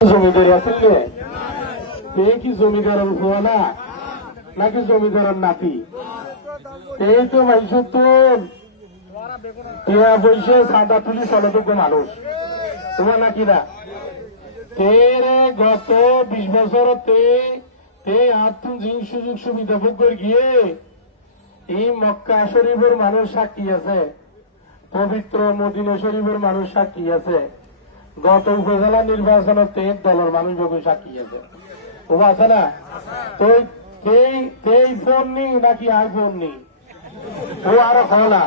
জমিদারি আছে এই কি জমিদারের হওয়া না নাকি জমিদারের নাতি এই তো মানুষের তো টিয়া বইসে সাদা তুলি চলযোগ্য মানুষ তোমার নাকি না তেরে গত 20 বছরতে আত্ম সুযোগ সুবিধা ভোগ করে গিয়ে এই মক্কা শরীফের মানুষ সাক্ষী আছে, পবিত্র মদিনা শরীফের মানুষ সাক্ষী আছে, গত উপজেলা নির্বাচনতে দলের মানুষ যোগ সাক্ষী আছে। ও আছে না? তো এই ফোন নি নাকি আইফোন নি ও আরো খোলা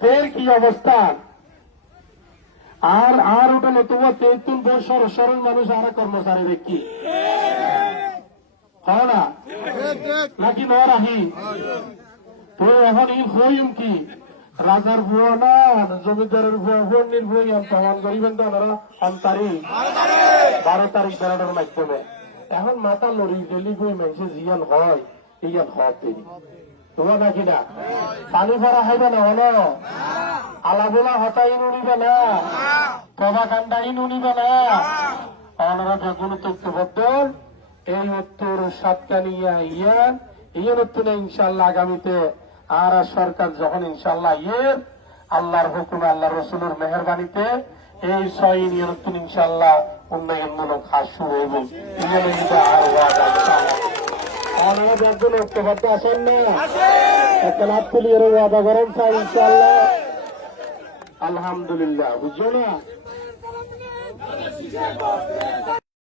তের কি অবস্থান আর ওটা নতুবা তেতুন সরল মানুষ আর কর্মচারী দেখি হয় না নাকি নরাহি তো এখন ই হইম কি রাজার ভুয়া না জমিদারের ভুয়া বন্যের ভুই প্রমাণ করিবেন তো ওনারা 12 তারিখ বেড়ানোর মাধ্যমে এখন মাথা লড়ি গেলি বই মানুষের জিয়ান হয় ইয়ান হওয়ার তৈরি তোমার নাকি না পানি ভরা খাইবে না হলো আলাবোলা হতাই নুনিবে না কবা কান্ডাই নুনিবে না ওনারা যখন তথ্যবদ্ধ এই উত্তর সাতকানিয়া ইয়ান উত্তরে ইনশাল্লাহ আগামীতে আর সরকার যখন ইনশাল্লাহ আল্লাহর হুকুম আল্লাহ রসুলের মেহরবানিতে এই 6 ইউনিয়ন উত্তর ইনশাল্লাহ উন্নয়নমূলক কাজ শুরু হইব আর ওনারা যখন ঐক্যবদ্ধ আসেন না একটা লাভ তুলিয়ে ওয়াদা করেন চাই ইনশাল্লাহ আলহামদুলিল্লাহ বুঝছো না।